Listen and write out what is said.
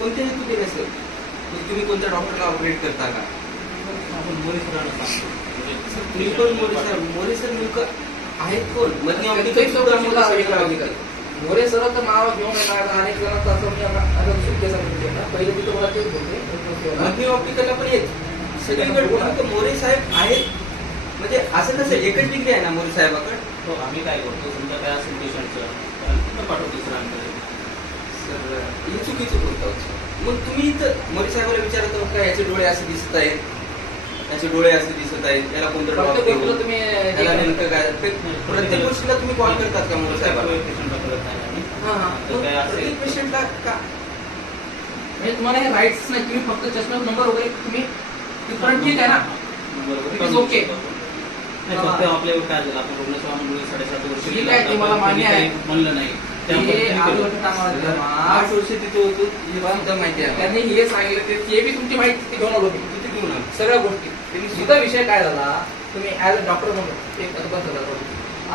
कोणत्या हेतूने नसेल? म्हणजे तुम्ही कोणत्या डॉक्टरला ऑपरेट करता का? आपण मोरे सरांना सांगतो. मी पण मोरे सर नेमकं आहेत कोण? मधनी ऑप्टिकल मोरे सर तर नाव घेऊन येणार अनेक जणांचं असं मी आता सुट्टी सांगितली ना पहिले तिथं मला तेच बोलते. मधनी ऑप्टिकलला पण येत सगळीकडे फक्त मोरे साहेब आहेत. म्हणजे असं कसं एकच डिग्री आहे ना मोरे साहेबाकडे? हो, आम्ही काय करतो समजा काय असेल पेशंटचं तिथं पाठवतो सरांकडे. सर हे चुकीचं बोलतो. मग तुम्ही इथं मोरे साहेबाला विचारत आहोत का याचे डोळे असे दिसत आहेत, याचे डोळे असे दिसत आहेत, याला कोणतं डॉक्टर देऊ, तुम्ही याला नेमकं काय? प्रत्येक गोष्टीला तुम्ही कॉल करतात का मोरे साहेबाला? पेशंटला करत नाही आम्ही. मग काय असेल प्रत्येक पेशंटला का? म्हणजे तुम्हाला हे राईट्स नाही, तुम्ही फक्त चष्म्याचा नंबर वगैरे तुम्ही तिथपर्यंत ठीक आहे ना? It is okay. नाही, फक्त आपल्यावर काय झालं, आपण रुग्णसेवा मंडळी 7.5 वर्ष ठीक आहे, ते मला मान्य आहे. म्हणलं नाही हे आजवर कामाला 8 वर्ष तिथे होतो हे सुद्धा माहिती आहे. त्यांनी हे सांगितलं ते बी तुमची माहिती घेऊन आलो मी किती घेऊन आलो? सगळ्या गोष्टी. सुद्धा विषय काय झाला, तुम्ही ऍज अ डॉक्टर म्हणून एक बस झाला